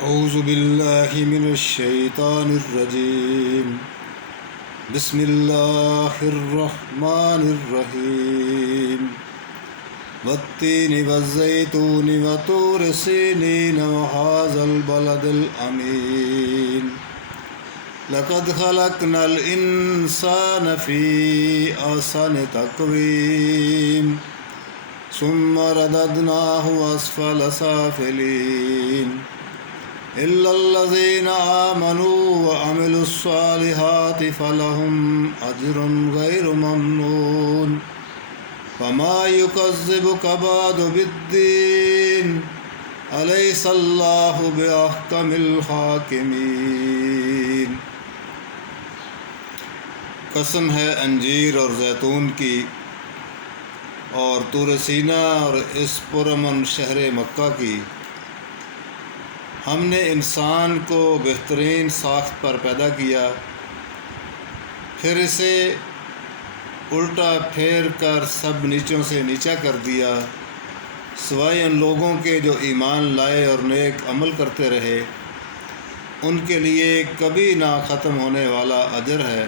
أعوذ بالله من الشيطان الرجيم. بسم الله الرحمن الرحيم. والتين والزيتون وطور سينين وهذا البلد الأمين. لقد خلقنا الإنسان في أحسن تقويم ثم رددناه أسفل سافلين إلا الذين آمنوا وعملوا الصالحات فلهم أجر غير ممنون. فما يكذبك بعد بالدين أليس الله بأحكم الحاكمين. قسم ہے انجیر اور زیتون کی اور طور سینا اور اس پرامن شہر مکہ کی. ہم نے انسان کو بہترین ساخت پر پیدا کیا، پھر اسے الٹا پھیر کر سب نیچوں سے نیچا کر دیا، سوائے ان لوگوں کے جو ایمان لائے اور نیک عمل کرتے رہے. ان کے لیے کبھی نہ ختم ہونے والا اجر ہے.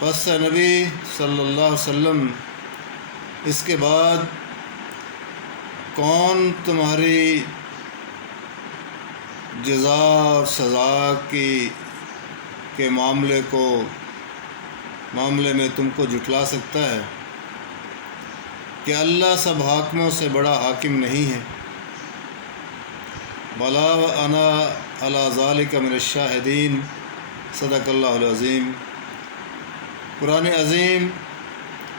پس نبی صلی اللہ علیہ وسلم اس کے بعد کون تمہاری جزا اور سزا کے معاملے میں تم کو جھٹلا سکتا ہے کہ اللہ سب حاکموں سے بڑا حاکم نہیں ہے. بلا وانا علی ذالک من الشاہدین. صدق اللہ العظیم. قرآن عظیم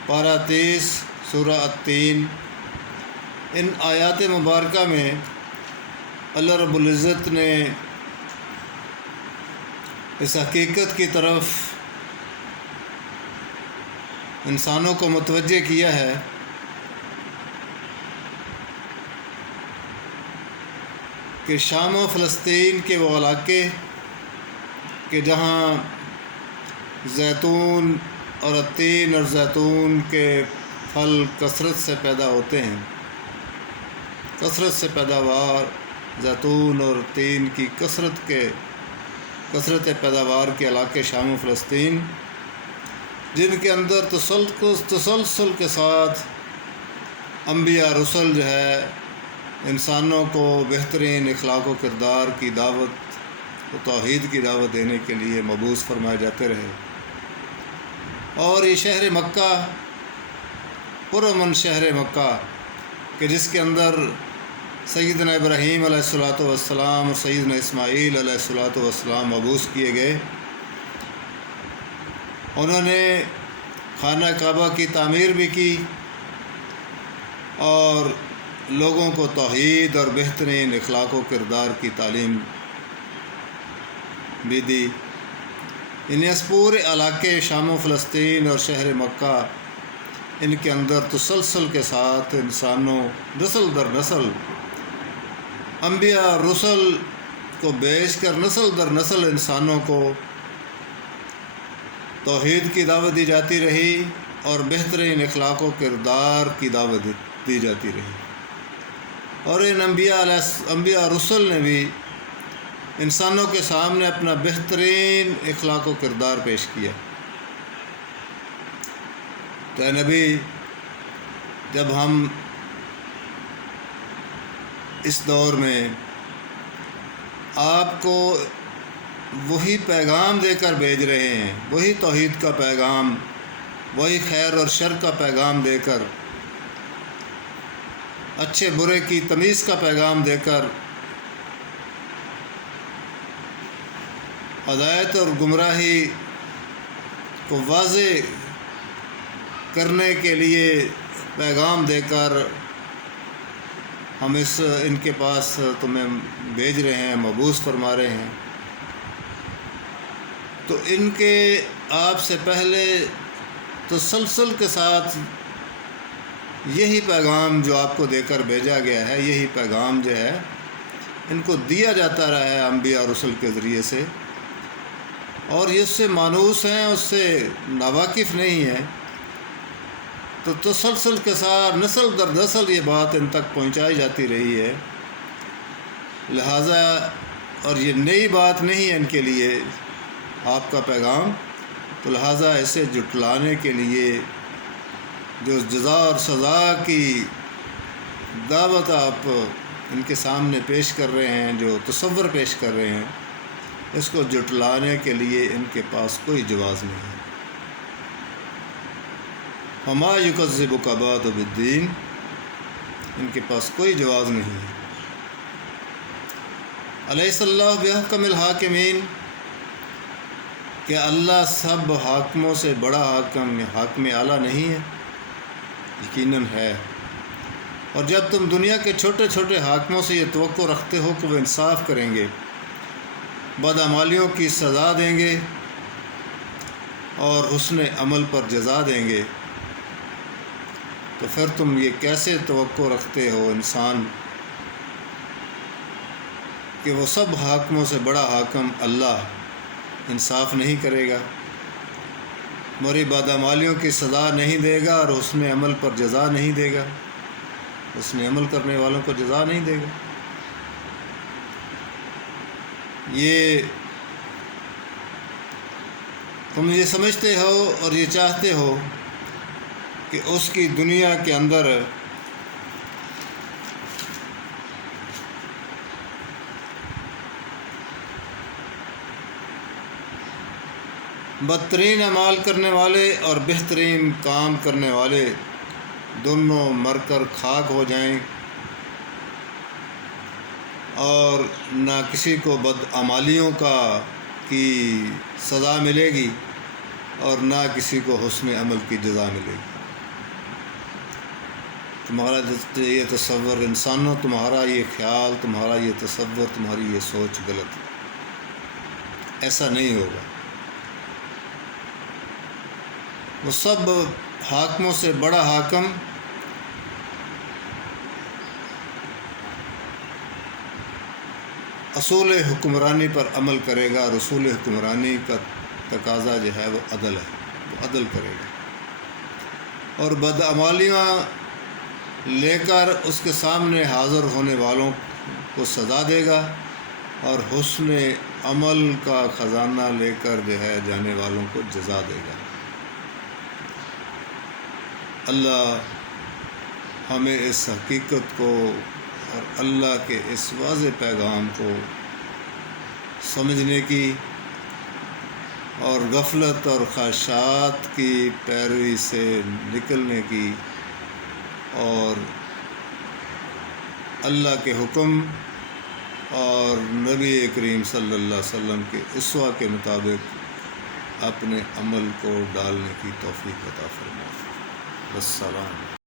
پارہ 30 سورہ التین. ان آیات مبارکہ میں اللہ رب العزت نے اس حقیقت کی طرف انسانوں کو متوجہ کیا ہے کہ شام و فلسطین کے وہ علاقے کہ جہاں زیتون اور تین اور زیتون کے پھل کثرت سے پیدا ہوتے ہیں، کثرت سے پیداوار زیتون اور تین کی کثرت پیداوار کے علاقے شام و فلسطین، جن کے اندر تسلسل کے ساتھ انبیاء رسل جو ہے انسانوں کو بہترین اخلاق و کردار کی دعوت و توحید کی دعوت دینے کے لیے مبعوث فرمائے جاتے رہے. اور یہ شہر مکہ، پرامن شہر مکہ کہ جس کے اندر سیدنا ابراہیم علیہ الصلوۃ والسلام اور سیدنا اسماعیل علیہ الصلوۃ والسلام مبعوث کیے گئے. انہوں نے خانہ کعبہ کی تعمیر بھی کی اور لوگوں کو توحید اور بہترین اخلاق و کردار کی تعلیم بھی دی. اس پورے علاقے شام و فلسطین اور شہر مکہ، ان کے اندر تسلسل کے ساتھ انسانوں نسل در نسل انبیاء رسل کو بیچ کر نسل در نسل انسانوں کو توحید کی دعوت دی جاتی رہی اور بہترین اخلاق و کردار کی دعوت دی جاتی رہی. اور ان انبیاء رسل نے بھی انسانوں کے سامنے اپنا بہترین اخلاق و کردار پیش کیا. تو اے نبی، جب ہم اس دور میں آپ کو وہی پیغام دے کر بھیج رہے ہیں، وہی توحید کا پیغام، وہی خیر اور شر کا پیغام دے کر، اچھے برے کی تمیز کا پیغام دے کر، ہدایت اور گمراہی کو واضح کرنے کے لیے پیغام دے کر ہم ان کے پاس تمہیں بھیج رہے ہیں، مبعوث فرما رہے ہیں. تو ان کے آپ سے پہلے تسلسل کے ساتھ یہی پیغام جو آپ کو دے کر بھیجا گیا ہے، یہی پیغام جو ہے ان کو دیا جاتا رہا ہے انبیاء رسل کے ذریعے سے، اور یہ اس سے مانوس ہیں، اس سے ناواقف نہیں ہیں. تو تسلسل کے ساتھ نسل در نسل یہ بات ان تک پہنچائی جاتی رہی ہے لہٰذا اور یہ نئی بات نہیں ہے ان کے لیے آپ کا پیغام، تو لہٰذا اسے جھٹلانے کے لیے جو جزا اور سزا کی دعوت آپ ان کے سامنے پیش کر رہے ہیں، جو تصور پیش کر رہے ہیں، اس کو جھٹلانے کے لیے ان کے پاس کوئی جواز نہیں ہے۔ وما یکذبک بعد بالدین، ان کے پاس کوئی جواز نہیں ہے۔ الیس اللہ بأحکم الحاکمین، کہ اللہ سب حاکموں سے بڑا حاکم یا حاکم اعلیٰ نہیں ہے؟ یقیناً ہے۔ اور جب تم دنیا کے چھوٹے چھوٹے حاکموں سے یہ توقع رکھتے ہو کہ وہ انصاف کریں گے، بدعمالیوں کی سزا دیں گے اور حسن عمل پر جزا دیں گے، تو پھر تم یہ کیسے توقع رکھتے ہو انسان کہ وہ سب حاکموں سے بڑا حاکم اللہ انصاف نہیں کرے گا، موری بدعمالیوں کی سزا نہیں دے گا اور حسن عمل پر جزا نہیں دے گا، حسن عمل کرنے والوں کو جزا نہیں دے گا؟ یہ تم یہ سمجھتے ہو اور یہ چاہتے ہو کہ اس کی دنیا کے اندر بدترین اعمال کرنے والے اور بہترین کام کرنے والے دونوں مر کر خاک ہو جائیں، اور نہ کسی کو بدعمالیوں کی سزا ملے گی اور نہ کسی کو حسن عمل کی جزا ملے گی۔ تمہارا یہ تصور انسانوں، تمہارا یہ خیال، تمہارا یہ تصور، تمہاری یہ سوچ غلط ہے، ایسا نہیں ہوگا۔ وہ سب حاکموں سے بڑا حاکم اصول حکمرانی پر عمل کرے گا، اور اصول حکمرانی کا تقاضا جو ہے وہ عدل ہے، وہ عدل کرے گا، اور بدعمالیاں لے کر اس کے سامنے حاضر ہونے والوں کو سزا دے گا، اور حسن عمل کا خزانہ لے کر جو ہے جانے والوں کو جزا دے گا۔ اللہ ہمیں اس حقیقت کو اور اللہ کے اس واضح پیغام کو سمجھنے کی اور غفلت اور خواہشات کی پیروی سے نکلنے کی، اور اللہ کے حکم اور نبی کریم صلی اللہ علیہ وسلم کے اسوہ کے مطابق اپنے عمل کو ڈالنے کی توفیق عطا فرمائے۔ السلام۔